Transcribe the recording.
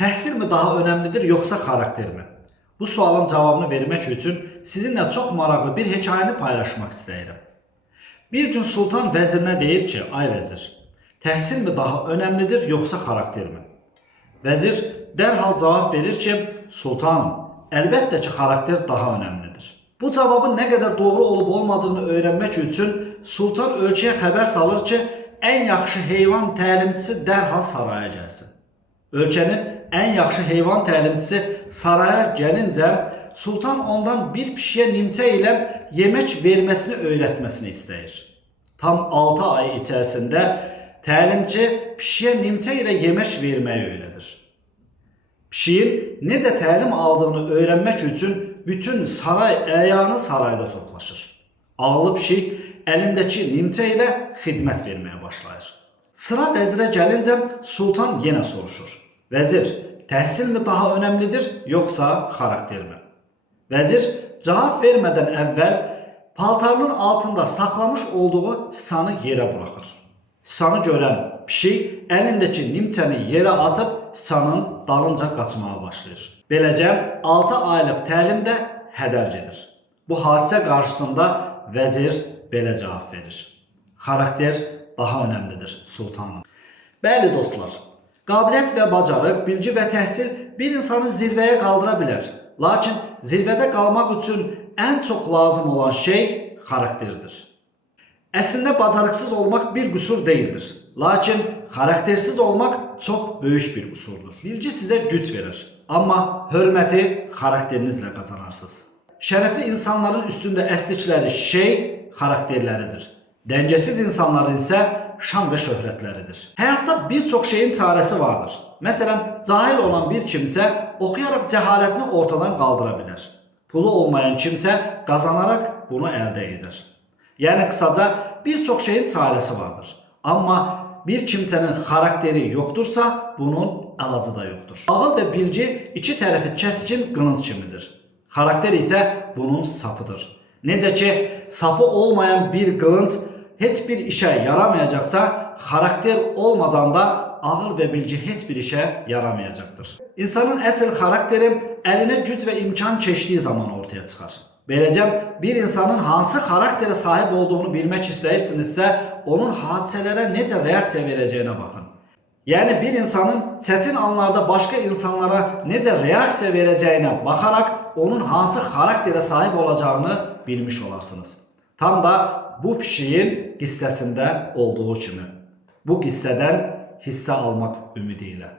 Təhsil mi daha önəmlidir yoxsa xarakter mi? Bu sualın cavabını vermək üçün sizinlə çox maraqlı bir hekayəni paylaşmaq istəyirəm. Bir gün sultan vəzirinə deyir ki, ay vəzir, təhsil mi daha önəmlidir yoxsa xarakter mi? Vəzir dərhal cavab verir ki, sultanım, əlbəttə ki, xarakter daha önəmlidir. Bu cavabın nə qədər doğru olub olmadığını öyrənmək üçün sultan ölkəyə xəbər salır ki, ən yaxşı heyvan təlimçisi dərhal saraya gəlsin. Ölkənin ən yaxşı heyvan təlimçisi saraya gəlincə, sultan ondan bir pişiyə nimçə ilə yemək verməsini öyrətməsini istəyir. Tam 6 ay içərisində təlimçi pişiyə nimçə ilə yemək verməyi öyrədir. Pişiyin necə təlim aldığını öyrənmək üçün bütün saray əyanı sarayda toplaşır. Ağıllı pişik əlindəki nimçə ilə xidmət verməyə başlayır. Sıra vəzirə gəlincə sultan yenə soruşur. Vəzir, təhsil mi daha önəmlidir yoxsa xarakter mi? Vəzir cavab vermədən əvvəl paltarının altında saxlamış olduğu siçanı yerə buraxır. Siçanı görən pişik əlindəki nimçəni yerə atıb siçanın dalınca qaçmağa başlayır. Beləcə 6 aylıq təlim də hədər gedir. Bu hadisə qarşısında vəzir belə cavab verir. Xarakter daha önəmlidir sultanım. Bəli dostlar, qabiliyyət və bacarıq, bilgi və təhsil bir insanı zirvəyə qaldıra bilər. Lakin zirvədə qalmaq üçün ən çox lazım olan şey xarakterdir. Əslində bacarıqsız olmaq bir qüsur deyildir. Lakin xaraktersiz olmaq çox böyük bir qüsurdur. Bilgi sizə güc verir, amma hörməti xarakterinizlə qazanarsınız. Şərəfli insanların üstündə əsdikləri şey xarakterləridir. Dəngəsiz insanların isə şan və şöhrətləridir. Həyatda bir çox şeyin çarəsi vardır. Məsələn, cahil olan bir kimsə oxuyaraq cəhalətini ortadan qaldıra bilər. Pulu olmayan kimsə qazanaraq bunu əldə edir. Yəni, qısaca bir çox şeyin çarəsi vardır. Amma bir kimsənin xarakteri yoxdursa, bunun əlacı da yoxdur. Ağıl və bilgi iki tərəfi kəskin qılınc kimidir. Xarakter isə bunun sapıdır. Necə ki, sapı olmayan bir qılınc heç bir işə yaramayacaqsa, xarakter olmadan da ağıl və bilgi heç bir işə yaramayacaqdır. İnsanın əsl xarakteri əlinə güc və imkan keçdiyi zaman ortaya çıxar. Beləcə, bir insanın hansı xarakterə sahib olduğunu bilmək istəyirsinizsə, onun hadisələrə necə reaksiya verəcəyinə baxın. Yəni, bir insanın çətin anlarda başqa insanlara necə reaksiya verəcəyinə baxaraq, onun hansı xarakterə sahib olacağını bilmiş olarsınız. Tam da bu pişiyin qissəsində olduğu kimi. Bu qissədən hissə almaq ümidi ilə.